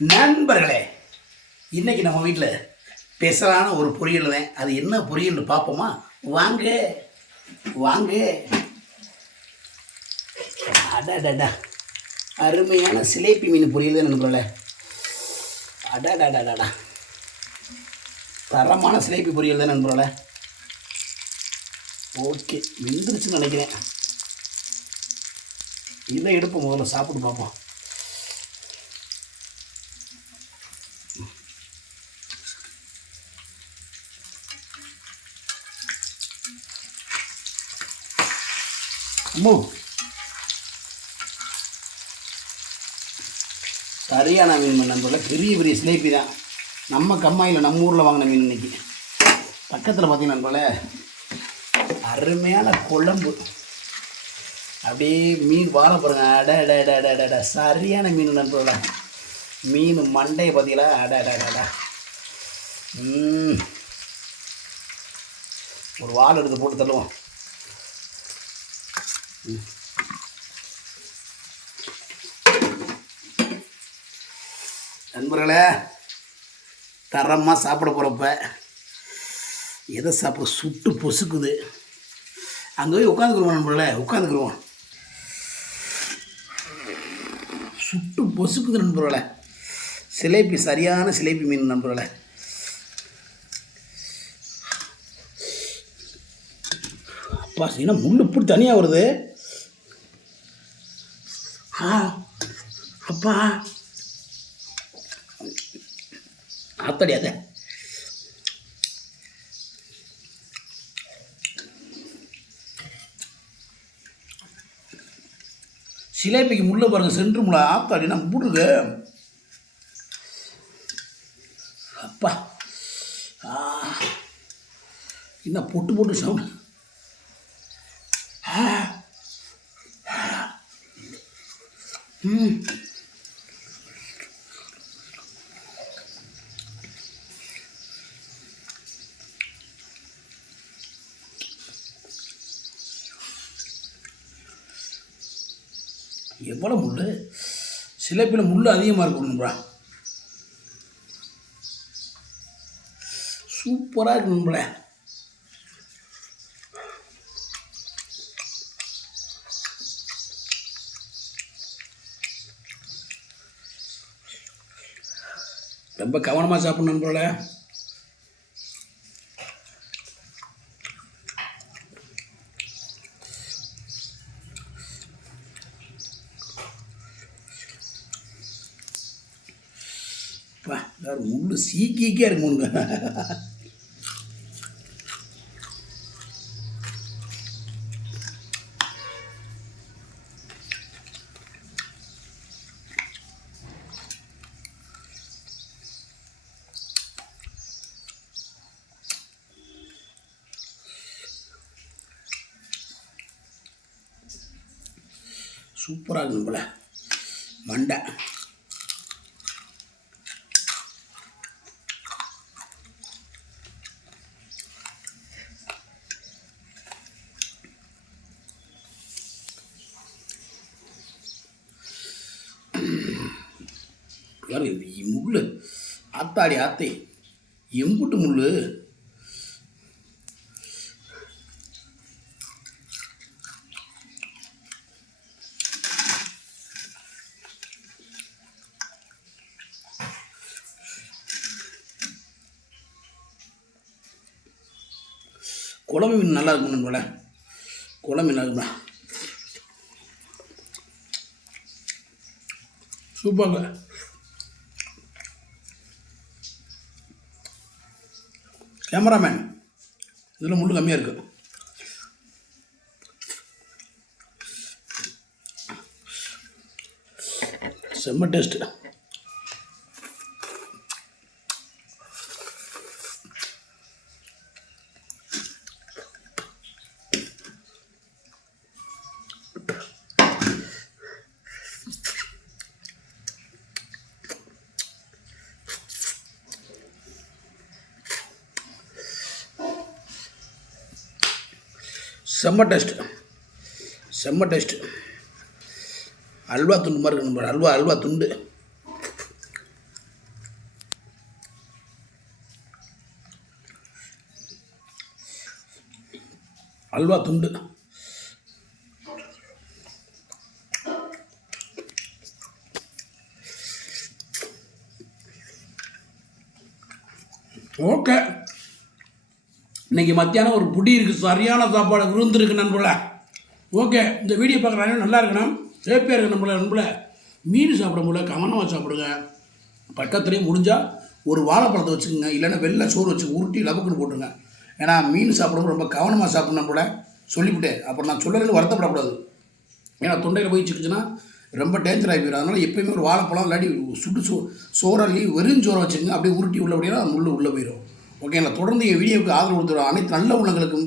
நண்பர்களே இன்னைக்கு நம்ம வீட்டில் ஸ்பெஷலான ஒரு பொரியல் தான். அது என்ன பொரியல்னு பார்ப்போமா? வாங்க வாங்க. அடாடாடா. அருமையான சிலேபி மீன் பொரியல் தான் நண்பர்களே. அடடடடடா. தரமான சிலேபி பொரியல் தான் நண்பர்களே. ஓகே வெந்துருச்சுன்னு நினைக்கிறேன். இதை எடுப்போம் முதல்ல சாப்பிட்டு பார்ப்போம். அம்மோ சரியான மீன் நண்பர்கள பெரிய பெரிய சிலேபி தான். நம்ம கம்மாயில் நம்ம ஊரில் வாங்கின மீன் இன்னைக்கு. பக்கத்தில் பார்த்தீங்கன்னா நண்பர்களே அருமையான குழம்பு. அப்படியே மீன் வாழ பாருங்க அட அட அட அட அட சரியான மீன் நண்பர்களா. மீன் மண்டையை பார்த்தீங்களா அட அட அட. ம். ஒரு வால் எடுத்து போட்டு தள்ளுவோம். நண்பர்களே தரமாக சாப்பிட போகிறப்ப எதை சாப்பிட சுட்டு பொசுக்குது. அங்கே போய் உட்காந்துக்குருவோம் நண்பர்களே உட்காந்துக்குருவோம். சுட்டு பொசுக்குது நண்பர்களே. சிலேபி சரியான சிலேபி மீன் நண்பர்களே. அப்பா சீனா முள் இப்படி தனியாக வருது. ஆ அப்பா. ஆத்தடி சிலேபிக்கு முள்ள பாருங்க சென்று முள்ள ஆத்தாடி நான் மூடுது? அப்பா. என்ன பொட்டு பொட்டு சவுண்ட். எவ்வளோ முள் சிலேப்பில் முள் அதிகமாக இருக்கணும்ப்ரா சூப்பராக இருக்கணும்ல ரொம்ப கவனமாக சாப்பிடணும் போல முள்ளு முள் சீக்கிக்கே இருக்குங்க சூப்பராக இருக்கும் போல. மண்டை. முள் ஆத்தாடி ஆத்தை. எம்புட்டு முள் குழம்பு மீன் நல்லா இருக்கும் நண்பர்களே குழம்பு மீன் நல்லா இருக்கும்டா. சூப்பர்ங்க கேமராமேன் இதில் முள் கம்மியாக இருக்குது செம்ம டேஸ்ட்டு. செம்ம டேஸ்ட். செம்ம டேஸ்ட்டு அல்வா துண்டு மாதிரி இருக்கு நம்ம அல்வா அல்வா துண்டு. அல்வா துண்டு. ஓகே. இன்னைக்கு மத்தியானம் ஒரு புடி இருக்குது சரியான சாப்பாடு விருந்து இருக்கு நண்பர்கள. ஓகே இந்த வீடியோ பார்க்குறாங்க நல்லா இருக்கணும். சேஃபியாக இருக்கு நம்மள நண்பர்கள மீன் சாப்பிடும் போல கவனமாக சாப்பிடுங்க. பக்கத்துலேயும் முடிஞ்சால் ஒரு வாழைப்பழத்தை வச்சுக்கோங்க இல்லைன்னா வெள்ளை சோறு வச்சு உருட்டி லபக்குன்னு போட்டுருங்க. ஏன்னா மீன் சாப்பிடும்போது ரொம்ப கவனமாக சாப்பிடணும் போல சொல்லிவிட்டேன். அப்புறம் நான் சொல்லலைன்னு வருத்தப்படக்கூடாது. ஏன்னா தொண்டையில் போய் சிக்கிச்சுன்னா ரொம்ப டேஞ்சர் ஆகி போயிடும். அதனால் எப்பயுமே ஒரு வாழைப்பழம் இல்லாட்டி சுட்டு சோ சோறல்லி வெறும் சோறை வச்சுக்கோங்க. அப்படியே உருட்டி உள்ள அப்படின்னா முள்ளு உள்ளே போயிடும். ஓகேங்களா தொடர்ந்து என் வீடியோவுக்கு ஆதரவு கொடுத்துருவோம் அனைத்து நல்ல உள்ளங்களுக்கும்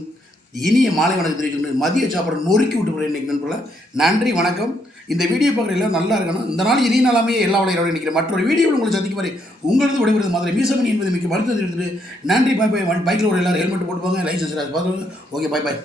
இனிய மாலை வணக்கம் தெரிவிக்கணும் மதிய சாப்பாடு நொறுக்கி விட்டு போகிறேன் இன்றைக்கி நண்பர்கள. நன்றி வணக்கம். இந்த வீடியோ பார்க்குற எல்லாம் நல்லா இருக்கணும். இந்த நாள் இனிய நாளாமே எல்லா விளையாட நினைக்கிறேன் மற்றொரு வீடியோவில் உங்களை சந்திக்கும் வரை உங்களது விடைபெறுவது மாதிரி மீசமணி என்பது மிக்க வருத்தத்தை தெரிவித்துட்டு நன்றி பாய் பாய் பைக்கில் ஒரு எல்லாரும் ஹெல்மெட் போட்டுப்பாங்க லைசன்ஸ் பார்த்து ஓகே பாய் பாய்